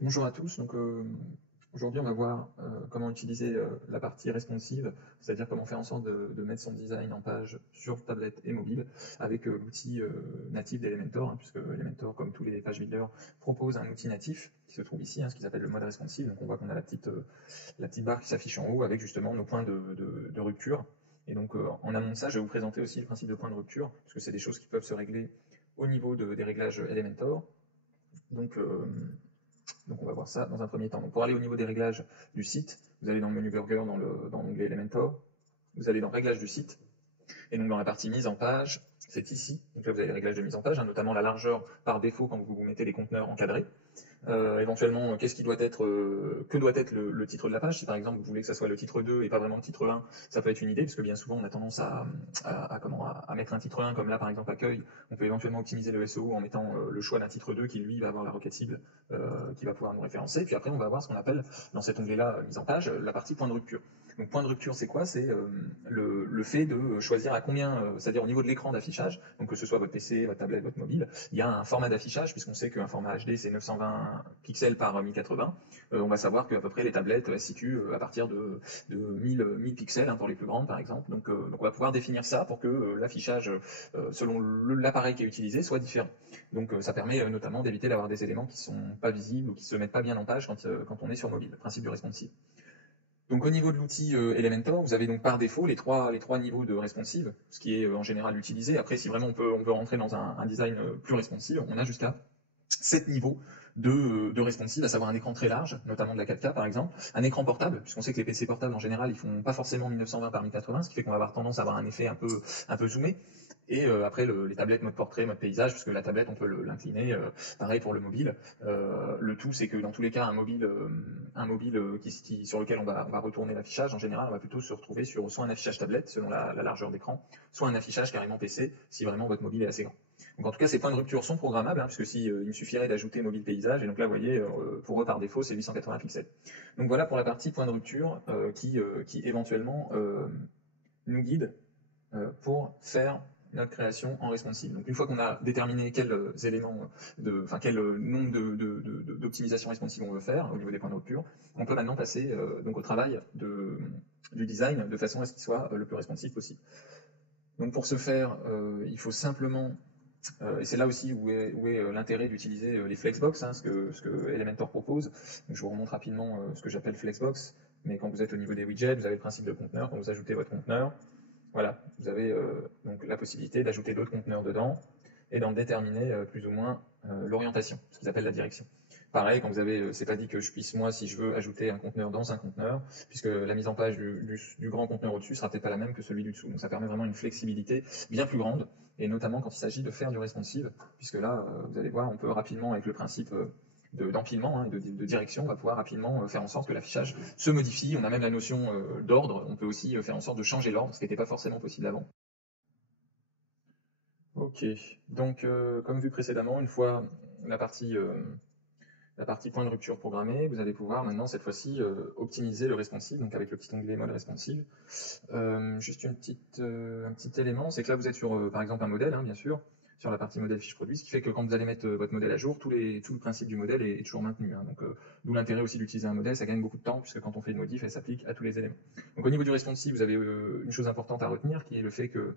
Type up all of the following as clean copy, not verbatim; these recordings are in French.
Bonjour à tous, aujourd'hui on va voir comment utiliser la partie responsive, c'est-à-dire comment faire en sorte de mettre son design en page sur tablette et mobile avec l'outil natif d'Elementor, puisque Elementor, comme tous les page builders, propose un outil natif qui se trouve ici, ce qu'ils appellent le mode responsive. Donc on voit qu'on a la petite barre qui s'affiche en haut avec justement nos points de rupture. Et donc en amont de ça, je vais vous présenter aussi le principe de point de rupture, parce que c'est des choses qui peuvent se régler au niveau des réglages Elementor. Donc, on va voir ça dans un premier temps. Donc, pour aller au niveau des réglages du site, vous allez dans le menu Burger, dans l'onglet Elementor, vous allez dans Réglages du site, et donc dans la partie mise en page, c'est ici. Donc là, vous avez les réglages de mise en page, notamment la largeur par défaut quand vous mettez les conteneurs encadrés. Éventuellement, que doit être le titre de la page. Si par exemple vous voulez que ça soit le titre 2 et pas vraiment le titre 1, ça peut être une idée, parce que bien souvent on a tendance à mettre un titre 1, comme là par exemple accueil. On peut éventuellement optimiser le SEO en mettant le choix d'un titre 2 qui lui va avoir la requête cible qui va pouvoir nous référencer. Puis après on va avoir ce qu'on appelle dans cet onglet-là, mise en page, la partie point de rupture. Donc point de rupture, c'est quoi? C'est le fait de choisir à combien, c'est-à-dire au niveau de l'écran d'affichage, donc que ce soit votre PC, votre tablette, votre mobile, il y a un format d'affichage, puisqu'on sait qu'un format HD c'est 920 pixels par 1080. On va savoir qu'à peu près les tablettes se situent à partir de 1000 pixels pour les plus grandes par exemple. Donc on va pouvoir définir ça pour que l'affichage selon l'appareil qui est utilisé soit différent. Donc ça permet notamment d'éviter d'avoir des éléments qui ne sont pas visibles ou qui ne se mettent pas bien en page quand on est sur mobile, le principe du responsive. Donc au niveau de l'outil Elementor, vous avez donc par défaut les trois niveaux de responsive, ce qui est en général utilisé. Après, si vraiment on veut rentrer dans un design plus responsive, on a jusqu'à 7 niveaux de responsive, à savoir un écran très large, notamment de la 4K par exemple, un écran portable, puisqu'on sait que les PC portables en général ils font pas forcément 1920 par 1080, ce qui fait qu'on va avoir tendance à avoir un effet un peu zoomé. Et après les tablettes mode portrait, mode paysage, puisque la tablette on peut l'incliner, pareil pour le mobile. Le tout c'est que dans tous les cas un mobile sur lequel on va retourner l'affichage, en général on va plutôt se retrouver sur soit un affichage tablette selon la largeur d'écran, soit un affichage carrément PC si vraiment votre mobile est assez grand. Donc en tout cas, ces points de rupture sont programmables, puisque il me suffirait d'ajouter mobile paysage, et donc là, vous voyez, pour eux, par défaut, c'est 880 pixels. Donc voilà pour la partie point de rupture qui éventuellement nous guide pour faire notre création en responsive. Donc une fois qu'on a déterminé quels éléments, quel nombre d'optimisation responsive on veut faire au niveau des points de rupture, on peut maintenant passer donc au travail du design de façon à ce qu'il soit le plus responsive possible. Donc pour ce faire, il faut simplement et c'est là aussi où est l'intérêt d'utiliser les Flexbox, ce que Elementor propose. Donc je vous remontre rapidement ce que j'appelle Flexbox, mais quand vous êtes au niveau des widgets, vous avez le principe de conteneur. Quand vous ajoutez votre conteneur, voilà, vous avez donc la possibilité d'ajouter d'autres conteneurs dedans et d'en déterminer plus ou moins l'orientation, ce qu'ils appellent la direction. Pareil, quand vous avez, c'est pas dit que je puisse, moi, si je veux ajouter un conteneur dans un conteneur, puisque la mise en page du grand conteneur au-dessus sera peut-être pas la même que celui du dessous. Donc ça permet vraiment une flexibilité bien plus grande, et notamment quand il s'agit de faire du responsive, puisque là, vous allez voir, on peut rapidement, avec le principe d'empilement, de direction, on va pouvoir rapidement faire en sorte que l'affichage se modifie. On a même la notion d'ordre, on peut aussi faire en sorte de changer l'ordre, ce qui n'était pas forcément possible avant. Ok, donc comme vu précédemment, une fois la partie point de rupture programmée, vous allez pouvoir maintenant cette fois-ci optimiser le responsive, donc avec le petit onglet mode responsive. Juste un petit élément, c'est que là vous êtes sur par exemple un modèle, bien sûr, sur la partie modèle fiche produit, ce qui fait que quand vous allez mettre votre modèle à jour, tout le principe du modèle est toujours maintenu. Donc d'où l'intérêt aussi d'utiliser un modèle, ça gagne beaucoup de temps, puisque quand on fait une modif, elle s'applique à tous les éléments. Donc au niveau du responsive, vous avez une chose importante à retenir, qui est le fait que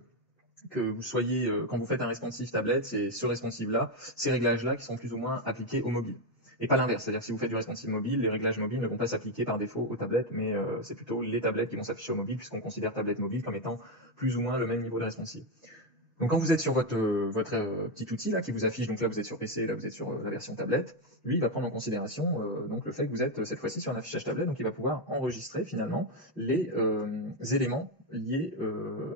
vous soyez, quand vous faites un responsive tablette, c'est ce responsive-là, ces réglages-là qui sont plus ou moins appliqués au mobile. Et pas l'inverse, c'est-à-dire que si vous faites du responsive mobile, les réglages mobiles ne vont pas s'appliquer par défaut aux tablettes, mais c'est plutôt les tablettes qui vont s'afficher au mobile, puisqu'on considère tablette mobile comme étant plus ou moins le même niveau de responsive. Donc quand vous êtes sur votre petit outil là qui vous affiche, donc là vous êtes sur PC, là vous êtes sur la version tablette, lui il va prendre en considération donc le fait que vous êtes cette fois-ci sur un affichage tablette, donc il va pouvoir enregistrer finalement les éléments liés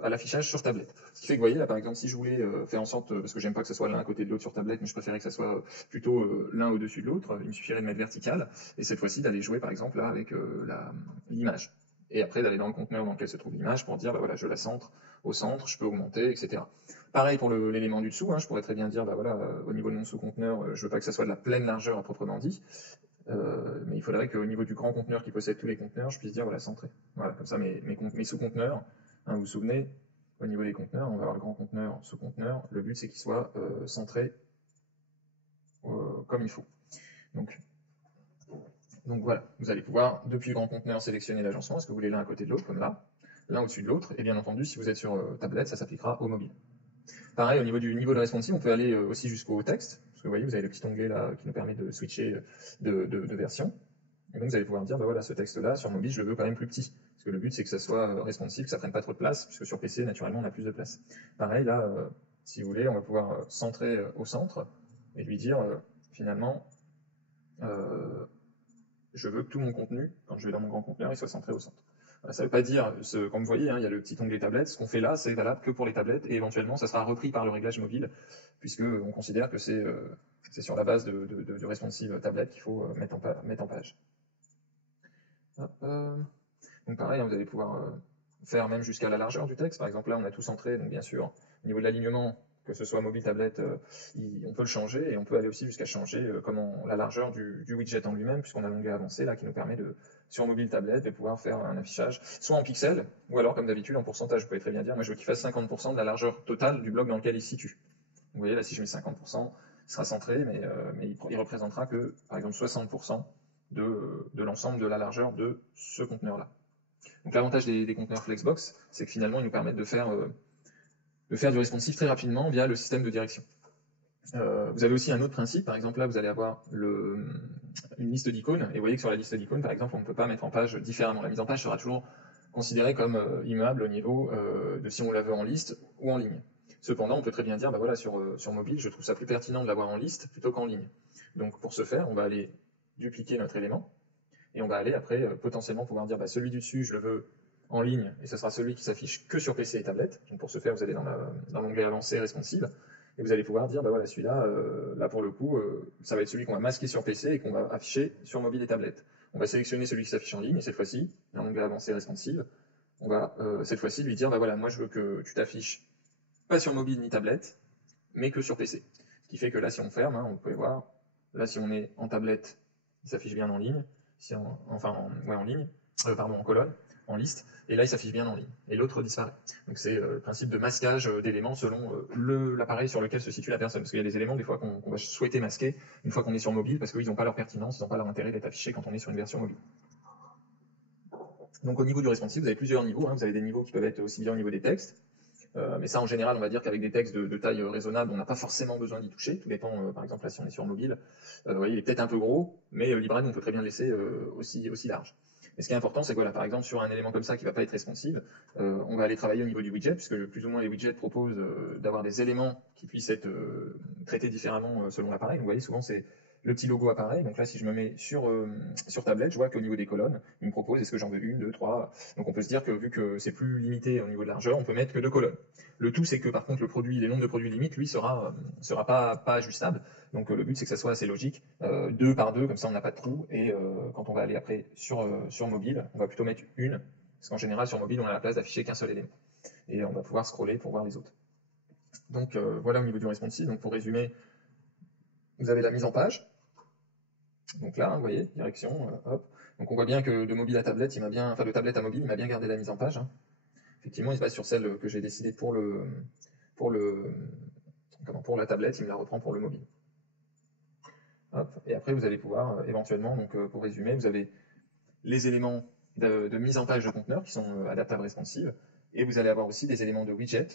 à l'affichage sur tablette. Ce qui fait que vous voyez là par exemple si je voulais faire en sorte, parce que j'aime pas que ce soit l'un à côté de l'autre sur tablette, mais je préférais que ça soit plutôt l'un au-dessus de l'autre, il me suffirait de mettre vertical, et cette fois-ci d'aller jouer par exemple là avec l'image. Et après d'aller dans le conteneur dans lequel se trouve l'image pour dire bah voilà je la centre au centre, je peux augmenter, etc. Pareil pour l'élément du dessous, je pourrais très bien dire, bah voilà, au niveau de mon sous-conteneur, je veux pas que ça soit de la pleine largeur à proprement dit, mais il faudrait qu'au niveau du grand conteneur qui possède tous les conteneurs, je puisse dire, voilà, centré. Voilà, comme ça mes sous-conteneurs, vous vous souvenez, au niveau des conteneurs, on va avoir le grand conteneur, sous-conteneur, le but c'est qu'il soit centré comme il faut. Donc, Donc voilà, vous allez pouvoir, depuis le grand conteneur, sélectionner l'agencement. Est-ce que vous voulez l'un à côté de l'autre, comme là, l'un au-dessus de l'autre, et bien entendu, si vous êtes sur tablette, ça s'appliquera au mobile. Pareil, au niveau du niveau de responsive, on peut aller aussi jusqu'au texte, parce que vous voyez, vous avez le petit onglet là qui nous permet de switcher de version. Et donc vous allez pouvoir dire, bah voilà, ce texte-là, sur mobile, je le veux quand même plus petit. Parce que le but, c'est que ça soit responsive, que ça prenne pas trop de place, puisque sur PC, naturellement, on a plus de place. Pareil, là, si vous voulez, on va pouvoir centrer au centre, et lui dire, finalement, je veux que tout mon contenu, quand je vais dans mon grand conteneur, il soit centré au centre. Voilà, ça ne veut pas dire, comme vous voyez, hein, il y a le petit onglet tablette, ce qu'on fait là, c'est valable que pour les tablettes, et éventuellement, ça sera repris par le réglage mobile, puisqu'on considère que c'est sur la base du responsive tablette qu'il faut mettre en page. Hop, donc pareil, hein, vous allez pouvoir faire même jusqu'à la largeur du texte. Par exemple, là, on a tout centré, donc bien sûr, au niveau de l'alignement, que ce soit mobile, tablette, on peut le changer, et on peut aller aussi jusqu'à changer la largeur du widget en lui-même, puisqu'on a l'onglet avancé là qui nous permet sur mobile, tablette, de pouvoir faire un affichage, soit en pixels, ou alors comme d'habitude en pourcentage. Vous pouvez très bien dire, moi je veux qu'il fasse 50% de la largeur totale du bloc dans lequel il se situe. Vous voyez là, si je mets 50%, il sera centré, mais il représentera que, par exemple, 60% de l'ensemble de la largeur de ce conteneur-là. Donc l'avantage des conteneurs Flexbox, c'est que finalement, ils nous permettent de faire du responsive très rapidement via le système de direction. Vous avez aussi un autre principe, par exemple là, vous allez avoir une liste d'icônes, et vous voyez que sur la liste d'icônes, par exemple, on ne peut pas mettre en page différemment. La mise en page sera toujours considérée comme immuable au niveau de si on la veut en liste ou en ligne. Cependant, on peut très bien dire, bah voilà, sur mobile, je trouve ça plus pertinent de l'avoir en liste plutôt qu'en ligne. Donc pour ce faire, on va aller dupliquer notre élément, et on va aller après potentiellement pouvoir dire, bah, celui du dessus, je le veux en ligne, et ce sera celui qui s'affiche que sur PC et tablette. Donc pour ce faire, vous allez dans l'onglet avancé responsive, et vous allez pouvoir dire, bah voilà, celui-là, là pour le coup, ça va être celui qu'on va masquer sur PC et qu'on va afficher sur mobile et tablette. On va sélectionner celui qui s'affiche en ligne, et cette fois-ci, dans l'onglet avancé responsive, on va cette fois-ci lui dire, bah voilà, moi je veux que tu t'affiches pas sur mobile ni tablette, mais que sur PC. Ce qui fait que là, si on ferme, hein, on peut voir, là si on est en tablette, il s'affiche bien en ligne, en ligne, en colonne, en liste, et là il s'affiche bien en ligne, et l'autre disparaît. Donc c'est le principe de masquage d'éléments selon l'appareil sur lequel se situe la personne, parce qu'il y a des éléments des fois qu'on va souhaiter masquer une fois qu'on est sur mobile, parce qu'ils n'ont pas leur pertinence, ils n'ont pas leur intérêt d'être affichés quand on est sur une version mobile. Donc au niveau du responsive, vous avez plusieurs niveaux, hein. Vous avez des niveaux qui peuvent être aussi bien au niveau des textes, mais ça en général, on va dire qu'avec des textes de taille raisonnable, on n'a pas forcément besoin d'y toucher, tout dépend, par exemple là si on est sur mobile, vous voyez il est peut-être un peu gros, mais LibreM on peut très bien le laisser aussi large. Mais ce qui est important, c'est que voilà, par exemple, sur un élément comme ça qui ne va pas être responsive, on va aller travailler au niveau du widget, puisque plus ou moins les widgets proposent d'avoir des éléments qui puissent être traités différemment selon l'appareil. Vous voyez, souvent c'est le petit logo appareil. Donc là, si je me mets sur tablette, je vois qu'au niveau des colonnes, il me propose est-ce que j'en veux une, deux, trois. Donc on peut se dire que vu que c'est plus limité au niveau de largeur, on peut mettre que 2 colonnes. Le tout, c'est que par contre, les nombres de produits limites, lui, sera pas ajustable. Donc le but, c'est que ça soit assez logique. 2 par 2, comme ça, on n'a pas de trou. Et quand on va aller après sur mobile, on va plutôt mettre une. Parce qu'en général, sur mobile, on a la place d'afficher qu'un seul élément. Et on va pouvoir scroller pour voir les autres. Donc voilà au niveau du responsive. Donc pour résumer, vous avez la mise en page. Donc là, vous voyez, direction, hop. Donc on voit bien que de mobile à tablette, de tablette à mobile, il m'a bien gardé la mise en page. Hein. Effectivement, il se base sur celle que j'ai décidée pour la tablette, il me la reprend pour le mobile. Hop. Et après, vous allez pouvoir éventuellement, donc pour résumer, vous avez les éléments de mise en page de conteneur qui sont adaptables responsive, et vous allez avoir aussi des éléments de widget.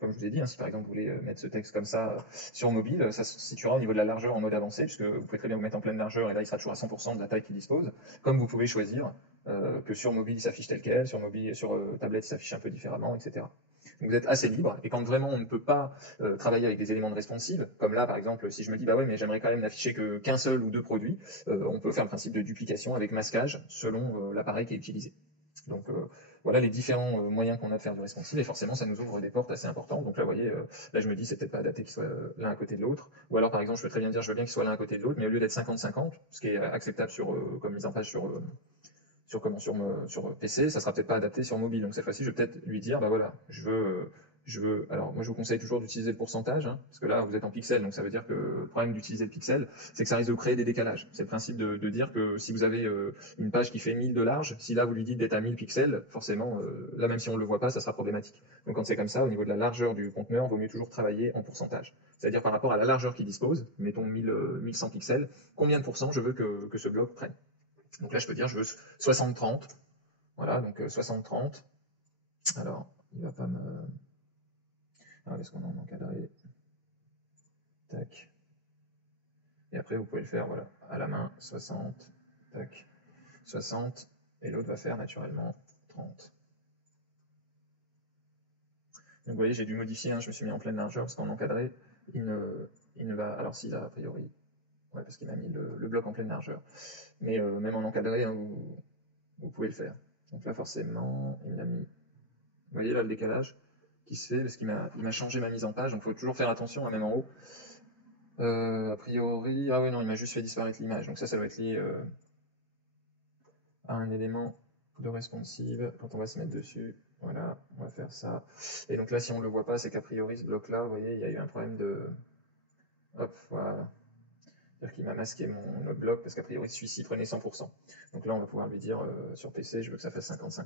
Comme je vous ai dit, hein, si par exemple vous voulez mettre ce texte comme ça sur mobile, ça se situera au niveau de la largeur en mode avancé, puisque vous pouvez très bien vous mettre en pleine largeur, et là il sera toujours à 100% de la taille qu'il dispose, comme vous pouvez choisir que sur mobile il s'affiche tel quel, sur tablette il s'affiche un peu différemment, etc. Donc vous êtes assez libre, et quand vraiment on ne peut pas travailler avec des éléments de responsive, comme là par exemple, si je me dis bah ouais mais j'aimerais quand même n'afficher qu'un seul ou 2 produits, on peut faire le principe de duplication avec masquage selon l'appareil qui est utilisé. Donc voilà les différents moyens qu'on a de faire du responsive, et forcément ça nous ouvre des portes assez importantes. Donc là vous voyez, là je me dis c'est peut-être pas adapté qu'ils soient l'un à côté de l'autre, ou alors par exemple je peux très bien dire je veux bien qu'ils soient l'un à côté de l'autre, mais au lieu d'être 50-50, ce qui est acceptable comme mise en page sur PC, ça sera peut-être pas adapté sur mobile. Donc cette fois-ci je vais peut-être lui dire bah voilà, alors moi je vous conseille toujours d'utiliser le pourcentage, hein, parce que là vous êtes en pixels, donc ça veut dire que le problème d'utiliser le pixel, c'est que ça risque de créer des décalages. C'est le principe de dire que si vous avez une page qui fait 1000 de large, si là vous lui dites d'être à 1000 pixels, forcément, là même si on ne le voit pas, ça sera problématique. Donc quand c'est comme ça, au niveau de la largeur du conteneur, il vaut mieux toujours travailler en pourcentage. C'est-à-dire par rapport à la largeur qu'il dispose, mettons 1100 pixels, combien de pourcents je veux que ce bloc prenne. Donc là, je peux dire je veux 60-30. Voilà, donc 60-30. Alors, il va pas me... Ah, est-ce qu'on est en encadré? Tac. Et après, vous pouvez le faire, voilà, à la main, 60, tac, 60, et l'autre va faire naturellement 30. Donc vous voyez, j'ai dû modifier, hein, je me suis mis en pleine largeur, parce qu'en encadré, il ne va... Alors si, là, a priori, ouais, parce qu'il m'a mis le bloc en pleine largeur. Mais même en encadré, hein, vous pouvez le faire. Donc là, forcément, il m'a mis... Vous voyez là le décalage qui se fait, parce qu'il m'a changé ma mise en page, donc il faut toujours faire attention, hein, même en haut. A priori, ah oui, non, il m'a juste fait disparaître l'image, donc ça doit être lié à un élément de responsive. Quand on va se mettre dessus, voilà, on va faire ça. Et donc là, si on ne le voit pas, c'est qu'a priori, ce bloc-là, vous voyez, il y a eu un problème de... Hop, voilà. C'est-à-dire qu'il m'a masqué mon autre bloc, parce qu'a priori, celui-ci prenait 100%. Donc là, on va pouvoir lui dire, sur PC, je veux que ça fasse 50-50.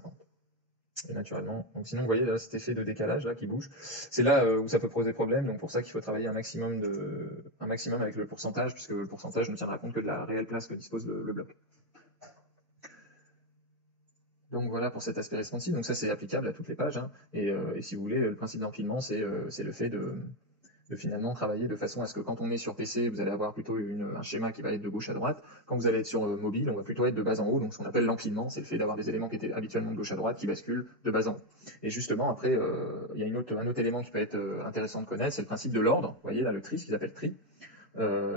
Et naturellement. Donc sinon, vous voyez là, cet effet de décalage là qui bouge. C'est là où ça peut poser problème. Donc pour ça qu'il faut travailler un maximum avec le pourcentage, puisque le pourcentage ne tiendra compte que de la réelle place que dispose le bloc. Donc voilà pour cet aspect responsive. Donc ça c'est applicable à toutes les pages. Hein. Et si vous voulez, le principe d'empilement, c'est le fait de finalement travailler de façon à ce que quand on est sur PC, vous allez avoir plutôt un schéma qui va être de gauche à droite. Quand vous allez être sur mobile, on va plutôt être de bas en haut. Donc ce qu'on appelle l'empilement, c'est le fait d'avoir des éléments qui étaient habituellement de gauche à droite qui basculent de bas en haut. Et justement, après, il y a un autre élément qui peut être intéressant de connaître, c'est le principe de l'ordre. Vous voyez là le tri, ce qu'ils appellent tri.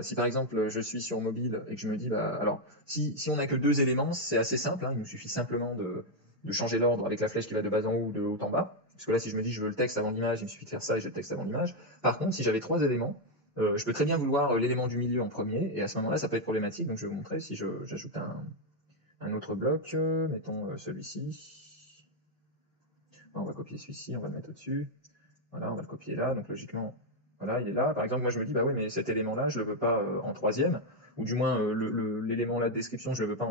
Si par exemple je suis sur mobile et que je me dis, bah, alors si on n'a que deux éléments, c'est assez simple, hein, il nous suffit simplement de changer l'ordre avec la flèche qui va de bas en haut ou de haut en bas. Parce que là, si je me dis je veux le texte avant l'image, il me suffit de faire ça et j'ai le texte avant l'image. Par contre, si j'avais trois éléments, je peux très bien vouloir l'élément du milieu en premier, et à ce moment-là, ça peut être problématique. Donc je vais vous montrer si j'ajoute un autre bloc, mettons celui-ci. On va copier celui-ci, on va le mettre au-dessus. Voilà, on va le copier là, donc logiquement, voilà, il est là. Par exemple, moi je me dis, bah oui, mais cet élément-là, je ne le veux pas en troisième, ou du moins l'élément là de description, je ne le veux pas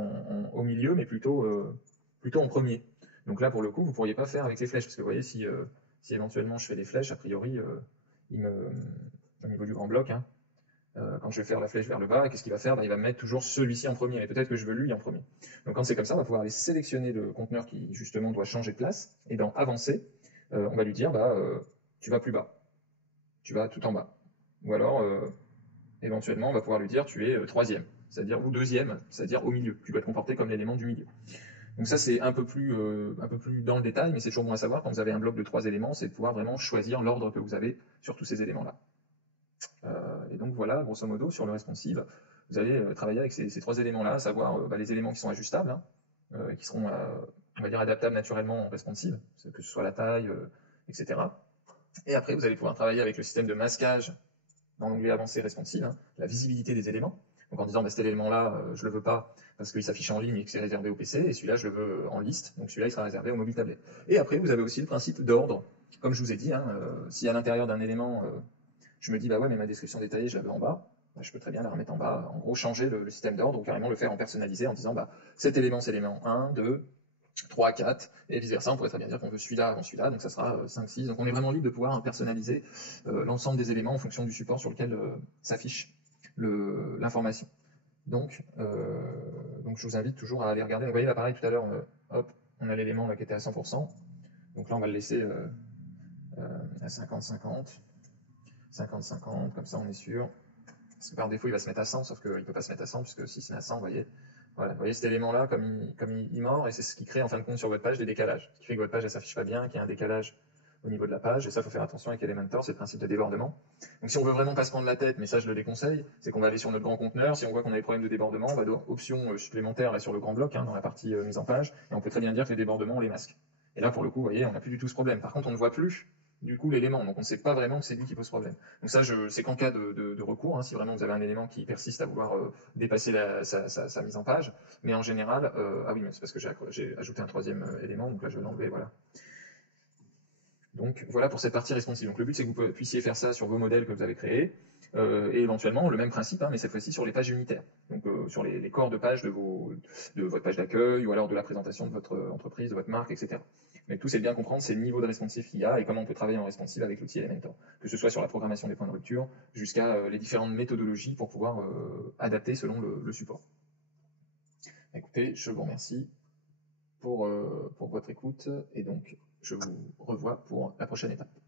au milieu, mais plutôt en premier. Donc là, pour le coup, vous ne pourriez pas faire avec les flèches, parce que vous voyez, si éventuellement je fais des flèches, a priori, au niveau du grand bloc, hein, quand je vais faire la flèche vers le bas, qu'est-ce qu'il va faire? Bah, il va me mettre toujours celui-ci en premier, mais peut-être que je veux lui en premier. Donc quand c'est comme ça, on va pouvoir aller sélectionner le conteneur qui justement doit changer de place, et dans Avancer, on va lui dire, bah, tu vas plus bas, tu vas tout en bas. Ou alors, éventuellement, on va pouvoir lui dire, tu es troisième, c'est-à-dire ou deuxième, c'est-à-dire au milieu. Tu dois te comporter comme l'élément du milieu. Donc ça, c'est un peu plus dans le détail, mais c'est toujours bon à savoir, quand vous avez un bloc de 3 éléments, c'est de pouvoir vraiment choisir l'ordre que vous avez sur tous ces éléments-là. Et donc voilà, grosso modo, sur le responsive, vous allez travailler avec ces 3 éléments-là, à savoir les éléments qui sont ajustables, hein, qui seront, on va dire, adaptables naturellement en responsive, que ce soit la taille, etc. Et après, vous allez pouvoir travailler avec le système de masquage dans l'onglet avancé responsive, hein, la visibilité des éléments. Donc en disant, bah, cet élément-là, je ne le veux pas parce qu'il s'affiche en ligne et que c'est réservé au PC, et celui-là, je le veux en liste, donc celui-là, il sera réservé au mobile tablette. Et après, vous avez aussi le principe d'ordre. Comme je vous ai dit, hein, si à l'intérieur d'un élément, je me dis, bah ouais, mais ma description détaillée, je la veux en bas, bah, je peux très bien la remettre en bas, en gros, changer le système d'ordre, ou carrément le faire en personnalisé en disant, bah, cet élément, c'est l'élément 1, 2, 3, 4, et vice versa, on pourrait très bien dire qu'on veut celui-là avant celui-là, donc ça sera 5, 6. Donc on est vraiment libre de pouvoir personnaliser l'ensemble des éléments en fonction du support sur lequel s'affiche l'information. Donc je vous invite toujours à aller regarder. Donc, vous voyez là, pareil, tout à l'heure, hop, on a l'élément là qui était à 100%. Donc là, on va le laisser à 50-50. 50-50, comme ça on est sûr. Parce que par défaut, il va se mettre à 100, sauf qu'il ne peut pas se mettre à 100, puisque si c'est à 100, vous voyez, voilà, vous voyez cet élément-là, comme il mord, et c'est ce qui crée en fin de compte sur votre page des décalages. Ce qui fait que votre page, elle s'affiche pas bien, qu'il y a un décalage au niveau de la page, et ça, il faut faire attention avec Elementor, c'est le principe de débordement. Donc si on veut vraiment pas se prendre la tête, mais ça, je le déconseille, c'est qu'on va aller sur notre grand conteneur, si on voit qu'on a des problèmes de débordement, on va dans options supplémentaires là sur le grand bloc, hein, dans la partie mise en page, et on peut très bien dire que les débordements, on les masque. Et là, pour le coup, vous voyez, on n'a plus du tout ce problème. Par contre, on ne voit plus du coup l'élément, donc on ne sait pas vraiment que c'est lui qui pose problème. Donc ça, c'est qu'en cas de recours, hein, si vraiment vous avez un élément qui persiste à vouloir dépasser sa mise en page, mais en général, ah oui, mais c'est parce que j'ai ajouté un troisième élément, donc là je vais l'enlever, voilà. Donc voilà pour cette partie responsive. Donc le but c'est que vous puissiez faire ça sur vos modèles que vous avez créés, et éventuellement le même principe, hein, mais cette fois-ci sur les pages unitaires. Donc sur les corps de page de votre page d'accueil, ou alors de la présentation de votre entreprise, de votre marque, etc. Mais tout c'est de bien comprendre c'est le niveau de responsive qu'il y a et comment on peut travailler en responsive avec l'outil Elementor. Que ce soit sur la programmation des points de rupture, jusqu'à les différentes méthodologies pour pouvoir adapter selon le support. Écoutez, Et je vous remercie pour votre écoute, et donc je vous revois pour la prochaine étape.